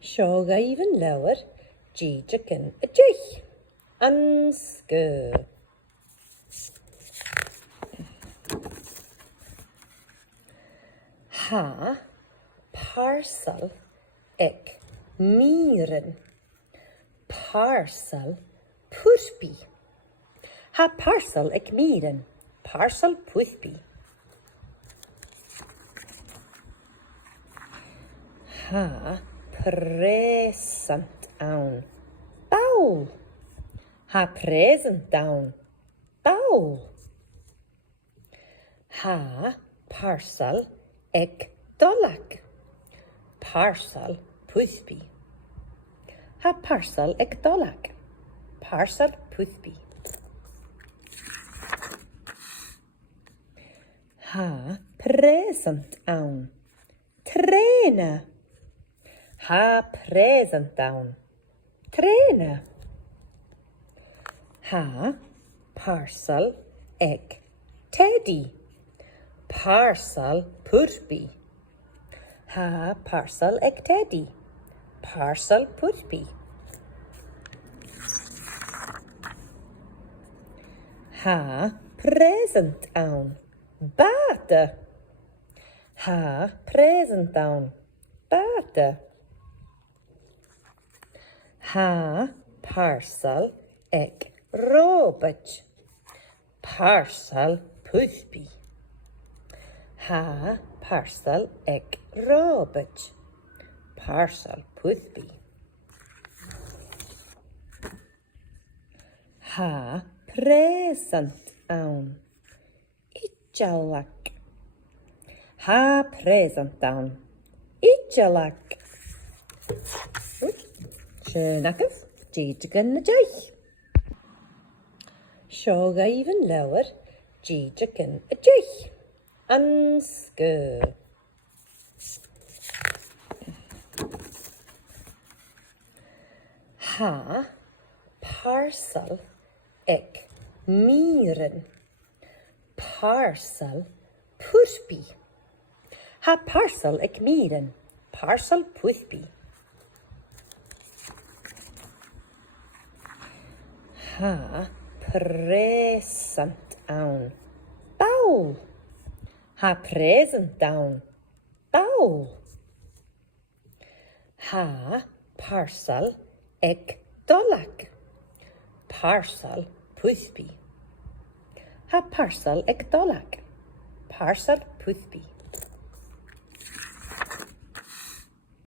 Seoga even lower, Dèideagan a deich. Ansku. Ha parcel ek mieren. Parcel purpi. Ha parcel ek mieren. Parcel purpi. Ha present down. Baul. Ha present down. Baul. Ha parcel ek dolak. Parcel purpi. Ha parcel ek dolak. Parcel purpi. Ha present down. Trainer. Ha present down. Trainer. Ha parcel ek teddy. Parcel purpi. Ha parcel ek teddy. Parcel purpi. Ha present down. Bate. Ha present down. Bate. Ha parcel ek robot. Parcel purpi. Ha parcel ek robot. Parcel purpi. Ha present down. Ijalak. Ha present down. Ijalak. Schönakov, Dèideagan a deich. Seoga even lower, Dèideagan a deich. Ansku. Ha parcel ek mieren. Parcel purpi. Ha parcel ek mieren. Parcel purpi. Ha present down. Baul. Ha present down. Baul. Ha parcel ek dolak. Parcel purpi. Ha parcel ek dolak. Parcel purpi.